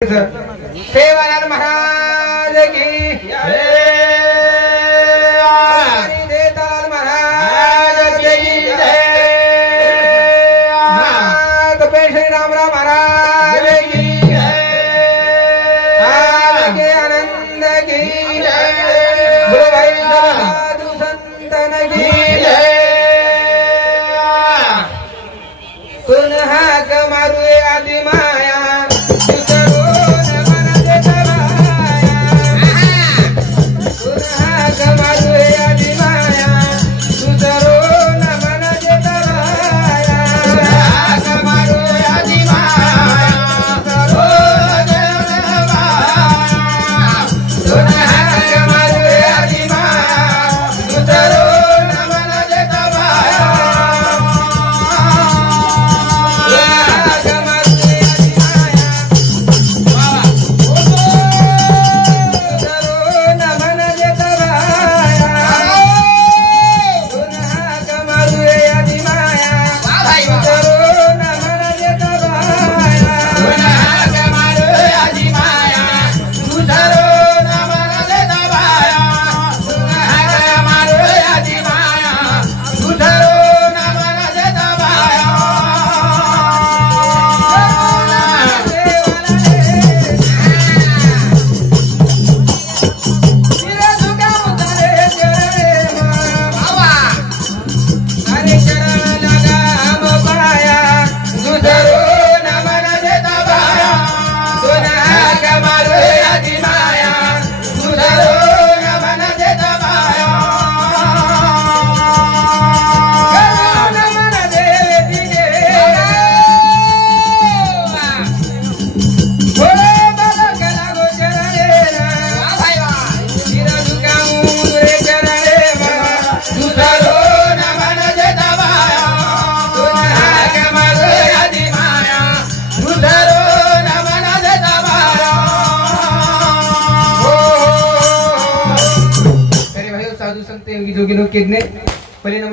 सेवालाल महाराज की जय। देताल महाराज की जय। कपेश रामराव महाराज की जय। के आनंद की जय। गुरु भाई साधु संतन की जय। पुनः कमारू आदि माया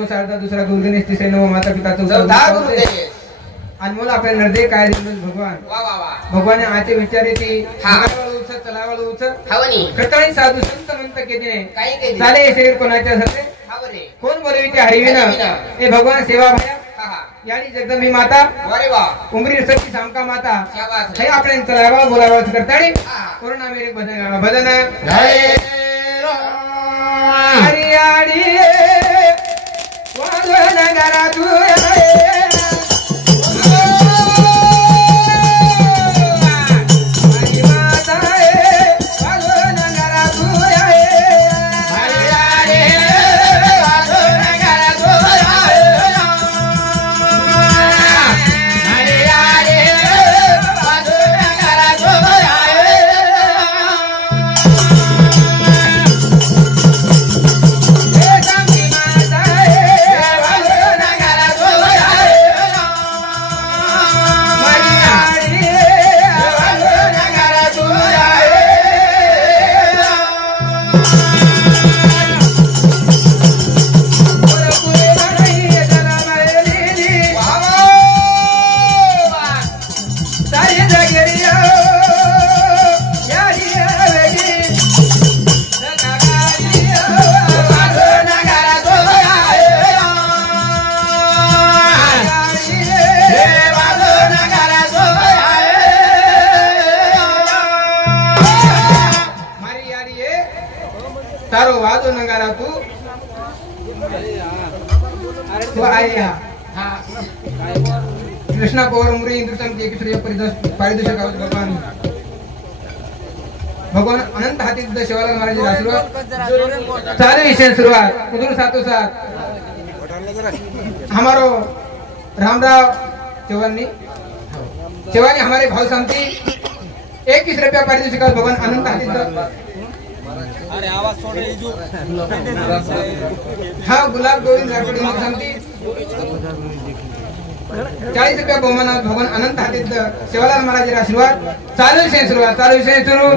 नमस्कार दूसरा गुरु गणेश तीसरे नव माता पिता अनमोल आपल्या नर्दे काय भगवान भगवान आते विचारे ती चलावळ साधू संत म्हणत केले झाले शरीर कोणाच्या सते कोण बोलविते हरिविना हे भगवान सेवा यानी जगदंबी माता उमरी सखी सामका माता हे आपल्या चलावा बोलावा करतानी कोरोना मेरे भजन हरियाणी नगरा तू कृष्णा पवार मुरे इंद्रचंद पारितोषिक भगवान भगवान अनंत हाथी शिवालाल महाराज आशीर्वाद सारे विषय शुरुआत उधर साथों साथ हमारो रामराव चौहान हमारे भाव शांति 21 रुपया पारितोषिक भगवान अनंत हाथी अरे आवाज छोड़ हाँ गुलाब गोविंद शांति 40 रुपया बहुमान भगवान अनंत हाथी शिवालाल महाराज आशीर्वाद चालू विषय सुरू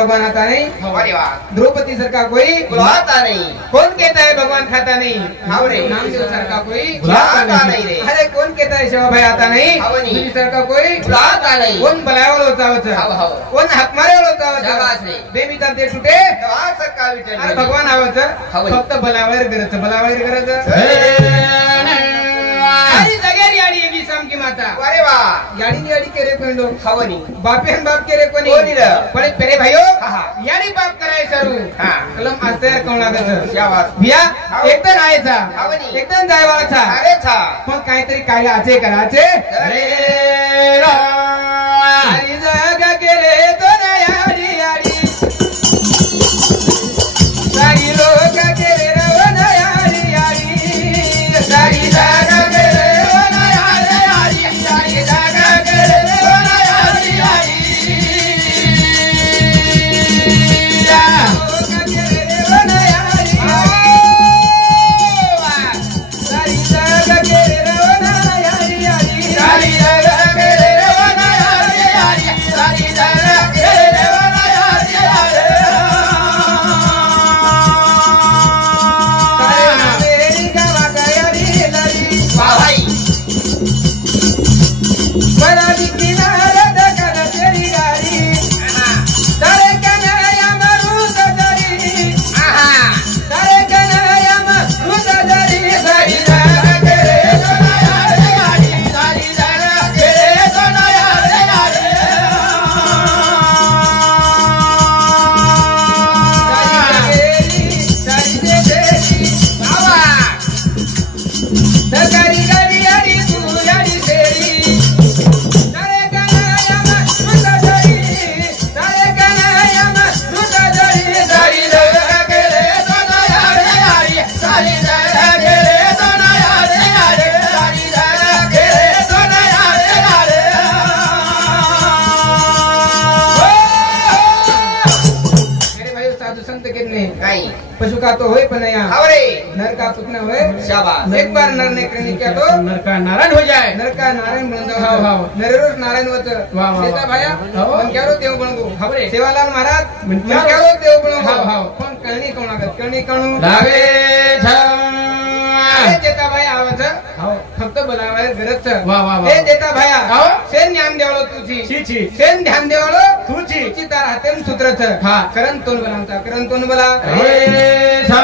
भगवान आता नहीं, द्रौपदी सरका कोई बुलाता नहीं। कौन कहता है भगवान खाता नहीं? नामदेव सरका कोई बुलाता नहीं रे। अरे कौन कहता है शिवा भाई आता नहीं? तुझी सरका कोई बुलाता नहीं। कोण बोलावलं होतं? कोण हाक मारेवलं होतं? बेमिता ते सुटे अरे भगवान आवाचं फक्त बोलावर करायचं, बोलावर करायचं। अरे जगेरी आडी एगी सामकी माता अरे वा याडी याडी केरे कोंडो हवनी बापेन बाप केरे कोणी कोणी रे? पण पेरे भाईओ हा। याडी बाप कराय सरू हा। कलम आज तयार कोण लागायचं शाबास। बिया हाव। एकदम राहायचा हावनी। एकदम जायवाचा अरे था पण काहीतरी काय आचे करायचे अरे आणि जागा केले तो ना याडी याडी सारी लोक केले रवन याडी याडी सारी जागा पशु का तो होए पण यहाँ नर का सुख न होए। शाबाश। एक बार नर ने करने क्या तो नर का नारायण हो जाए। नर का नारायण बन जाओ। हाव हाव नरेरोज नारायण होत। वाह वाह देता भाया पण क्या रो देव बनगो हावरे सेवालाल महाराज मन क्या रो देव बनगो। हाव हाव पण कळणी कोण लागत कळणी कोण लागे अरे देता भाया आवाज हाव फक्त बोलावाय गरज वाह वाह ए देता भाया हाव सेन ध्यान देवलो तुझी छी छी सेन ध्यान देवलो तुझी तुझी तार हातेन सूत्रच हा करण तोन बनावता करण तोन बोला रे सा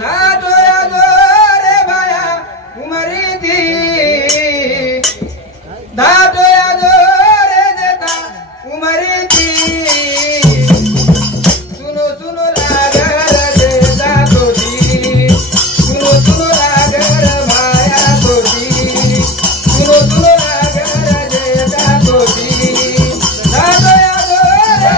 ना दोया दो रे भाया उमरी थी दा दोया दो रे देता उमरी थी सुनो सुनो लागर देता तोजी सुनो सुनो लागर भाया तोजी सुनो सुनो लागर देता तोजी दा दोया दो रे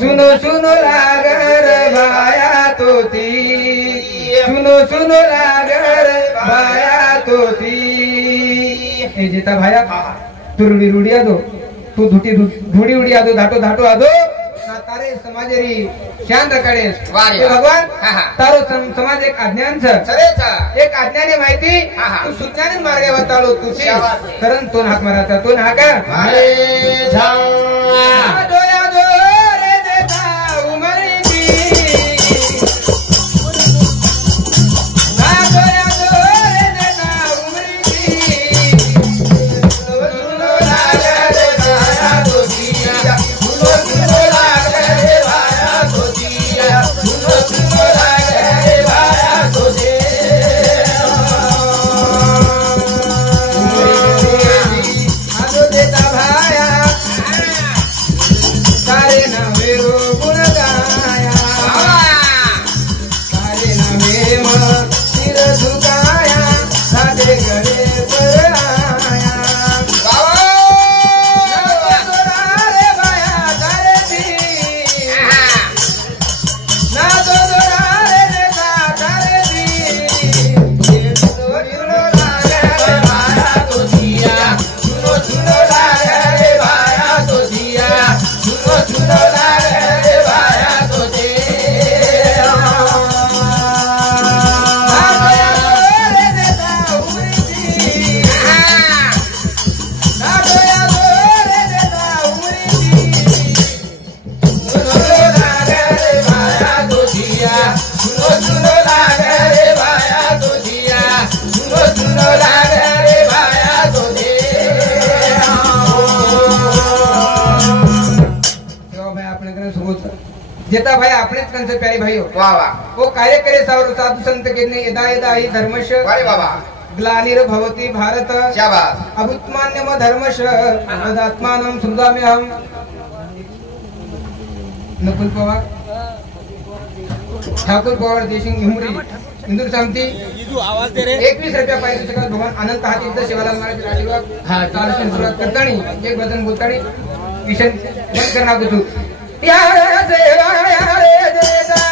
सुनो सुनो लागर भाया तोती सुनो सुनो लागर भाया तोती ए जेता भाया तुरुडी रुडी आदो तू धुटी धुडी उडी आदो धाटो धाटो आदो ना तारे समाजेरी शांत कडेस भगवान तारो समाज एक अज्ञान एक अज्ञाने माहिती तू सुज्ञाने मार्गे वतालो तुझी कारण तो हाक माराचा तो हाका दोया दो रे देता उमरी ती ना दोया दो रे देता उमरी ती सुनो लागर भाया तोजिया सुनो सुनो लागर भाया तोजिया सुनो सुनो लागर भाया तोजिया जेता भाई आपणेच कंस प्यारे भाई हो वा वा वो कार्य करे सावर साधु संत केने यदा यदा हि धर्मश अरे बाबा ग्लानिर भवति भारत शाबास अभूतमान्यम धर्मश तदात्मानं सुदाम्यहम नकुल पवार ठाकुर पवार देशिंग हिमरी इंदूर समिती 21 रुपया पारितोषिक भगवान अनंत हातीचा शिवालाल महाराज आशीर्वाद हा चालू सुरुवात करतानी एक वचन बोलतानी विषय बंद करणार होतो या सेवा या रे देता